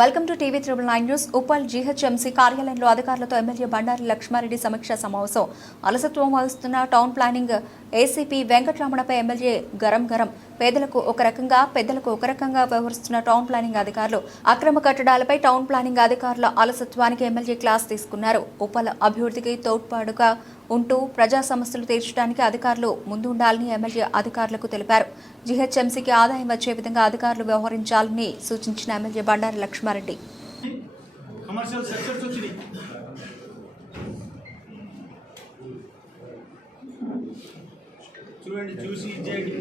Welcome to TV triple nine news. Uppal GHMC కార్యాలయంలో అధికారులతో MLA Bandari Lakshma Reddy సమీక్ష సమావేశం. అలసత్వం వహిస్తున్న టౌన్ ప్లానింగ్ ఏసీపీ వెంకటరమణపై ఎమ్మెల్యే గరం గరం. పేదలకు ఒక రకంగా పెద్దలకు ఒక రకంగా వ్యవహరిస్తున్న టౌన్ ప్లానింగ్ అధికారులు అక్రమ కట్టడాలపై టౌన్ ప్లానింగ్ అధికారుల అలసత్వానికి ఎమ్మెల్యే క్లాస్ తీసుకున్నారు. ఉపల అభివృద్ధికి తోడ్పాటుగా ఉంటూ ప్రజా సమస్యలు తీర్చడానికి అధికారులు ముందుండాలని ఎమ్మెల్యే అధికారులకు తెలిపారు. జీహెచ్ఎంసీకి ఆదాయం వచ్చే విధంగా అధికారులు వ్యవహరించాలని సూచించిన ఎమ్మెల్యే బండారి లక్ష్మారెడ్డి. కమర్షియల్ చూడండి చూసి ఇచ్చేయండి.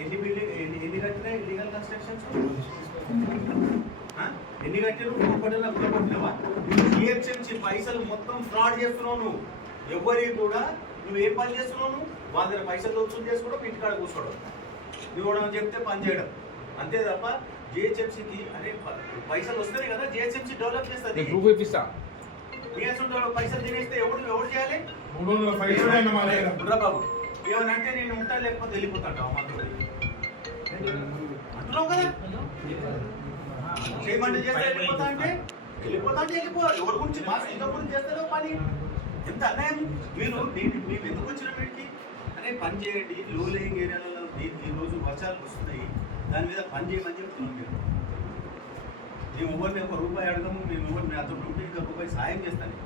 ఎన్ని బిల్డింగ్ ఎన్ని కట్టినా ఇల్లీగల్ కన్స్ట్రక్షన్స్ ఎన్ని కట్టిన ఒకటినా కూడా కొట్టినవా? జిహెచ్ఎంసీ పైసలు మొత్తం ఫ్రాడ్ చేస్తున్నావు నువ్వు. ఎవరికి కూడా నువ్వు ఏ పని చేస్తున్నావు నువ్వు? వాళ్ళ దగ్గర పైసలు వసూలు చేసుకోవడం ఇంటికాడ కూర్చోవడం. ఇవ్వడం చెప్తే పని చేయడం. అంతే తప్ప జిహెచ్ఎంసీకి అనే పైసలు వస్తేనే కదా జిహెచ్ఎంసీ డెవలప్ చేస్తుంది. నేను ప్రూఫ్ ఇప్పిస్తా. జిహెచ్ఎంసీ పైసలు తినేస్తే ఎవడు ఎవడు చేయాలి? మూడు వందల ఫైవ్ చూడండి మా దగ్గర బుర్రా బాబు. ఏమన్నా అంటే నేను ఉంటా లేకపోతే వెళ్ళిపోతాడు అంటున్నావు కదా? చేయమంటే చేస్తే వెళ్ళిపోతా అంటే వెళ్ళిపోతా అంటే వెళ్ళిపో ఎవరి గురించి మా ఇంట్లో గురించి చేస్తారో పని. ఎంత అన్యాయం? మీరు మేము ఎందుకు వచ్చిన వీడికి? అనే పని చేయండి. లో లేయింగ్ ఏరియాలలో ఈ రోజు వర్షాలు వస్తున్నాయి. దాని మీద పని చేయమని చెప్తున్నాం మేము. మేము ఎవరిని ఒక రూపాయి అడగము మేము ఎవరిని అతను ఉంటే ఇంకా రూపాయి సాయం చేస్తాను.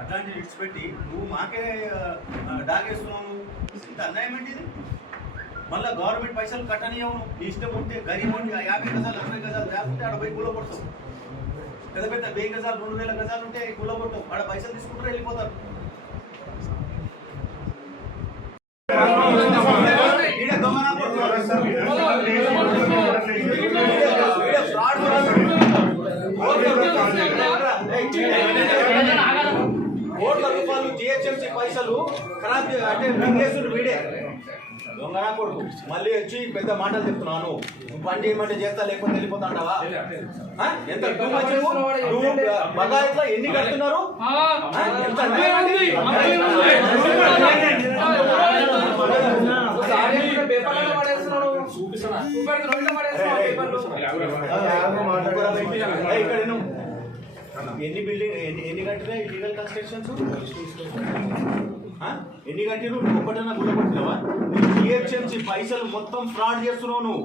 అట్లాంటి విడిచిపెట్టి నువ్వు మాకే డాగేస్తున్నావు. ఇంత అన్యాయం ఏంటి ఇది? మళ్ళీ గవర్నమెంట్ పైసలు కట్టనియవు నీ ఇష్టం ఉంటే గరీబ్ ఉండి యాభై గజాలు అరవై గజాలు లేకుంటే ఆడ పోయి కూల కొడతావు. పెద్ద పెద్ద వెయ్యి గజాలు రెండు వేల గజాలు ఉంటే కూల ఆడ పైసలు తీసుకుంటారు వెళ్ళిపోతారు. కోట్ల రూపాయలు జిహెచ్ఎంసీ పైసలు ఖరాబ్ అంటే వీడే దొంగనా కొడుకు మళ్ళీ వచ్చి పెద్ద మాటలు చెప్తున్నాను నువ్వు పని చేయమంటే చేస్తా లేకపోతే వెళ్ళిపోతాంటావా ఆ? ఎంత? నువ్వు బగాయిట్లో ఎన్ని కడుతున్నారు ఎన్ని బిల్డింగ్ ఎన్ని ఎన్ని కట్టినా ఇల్లీగల్ కన్స్ట్రక్షన్స్ ఎన్ని కట్టిరు ఒకటన్నా గుల్ల జిహెచ్ఎంసి పైసలు మొత్తం ఫ్రాడ్ చేస్తున్నావు నువ్వు.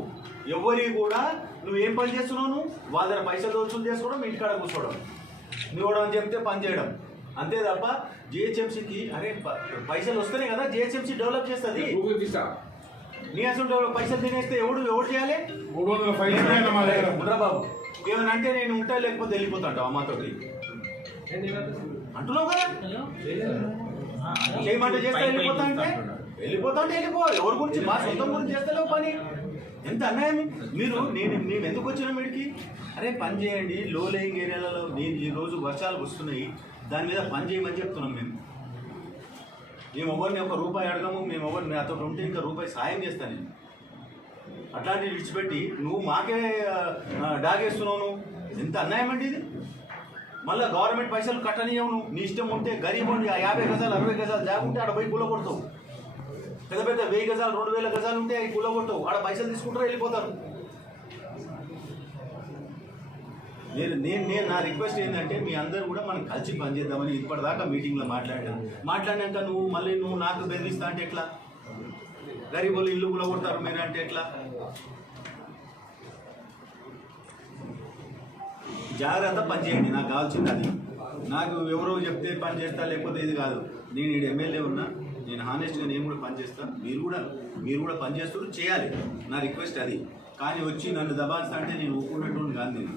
ఎవరి కూడా నువ్వు ఏం పని చేస్తున్నావు నువ్వు? వాళ్ళ దగ్గర పైసలు దోచులు చేసుకోవడం ఇంటికాడ కూర్చోవడం. నువ్వు అని చెప్తే పని చేయడం. అంతే తప్ప జిహెచ్ఎంసీకి అరే పైసలు వస్తేనే కదా జిహెచ్ఎంసీ డెవలప్ చేస్తుంది. నీ అసలు పైసలు తినేస్తే ఎవడు ఎవడు చేయాలి? మూడు వందల ఫైవ్ బాబు. ఏమన్నా అంటే నేను ఉంటా లేకపోతే వెళ్ళిపోతాంట అమ్మతోటి అంటున్నావు కదా? చేయమంటే చేస్తే వెళ్ళిపోతా అంటే? వెళ్ళిపోతా అంటే వెళ్ళిపో. ఎవరి గురించి? మా సొంతం గురించి చేస్తలేవు పని. ఎంత అన్యాయం? మీరు నేను మేము ఎందుకు వచ్చిన వీడికి అరే పని చేయండి. లో లేయింగ్ ఏరియాలలో నేను ఈ రోజు వర్షాలు వస్తున్నాయి. దాని మీద పని చేయమని చెప్తున్నాం మేము. మేము ఎవరిని ఒక రూపాయి అడగము మేము ఎవరిని అతను ఉంటే ఇంకా రూపాయి సాయం చేస్తాను నేను. అట్లాంటివి విడిచిపెట్టి నువ్వు మాకే డాగేస్తున్నావు నువ్వు. ఎంత అన్యాయం అండి ఇది? మళ్ళీ గవర్నమెంట్ పైసలు కట్టనియవు నువ్వు. నీ ఇష్టం ఉంటే గరీబ్ ఉండి ఆ యాభై గజాలు అరవై గజాలు లేకుంటే ఆడ పోయి కూల కొడతావు. పెద్ద పెద్ద వెయ్యి గజాలు రెండు వేల గజాలు ఉంటే అవి కూల కొడతావు. ఆడ పైసలు తీసుకుంటారు వెళ్ళిపోతారు. నేను నేను నేను నా రిక్వెస్ట్ ఏంటంటే మీ అందరూ కూడా మనం కలిసి పనిచేద్దామని ఇప్పటిదాకా మీటింగ్లో మాట్లాడాను. మాట్లాడినాక నువ్వు మళ్ళీ నువ్వు నాకు బెదిరిస్తా అంటే ఎట్లా? గరీబులు ఇల్లు కూడా కొడతారు మీరు అంటే ఎట్లా? జాగ్రత్త పనిచేయండి నాకు కావాల్సింది అది. నాకు ఎవరో చెప్తే పని చేస్తా లేకపోతే ఇది కాదు. నేను ఇక్కడ ఎమ్మెల్యే ఉన్నా నేను హానెస్ట్గా నేను కూడా పనిచేస్తాను మీరు కూడా మీరు కూడా పని చేయాలి. నా రిక్వెస్ట్ అది. కానీ వచ్చి నన్ను దబాయిస్తా అంటే నేను ఒప్పుకున్నటువంటి కాదు నేను.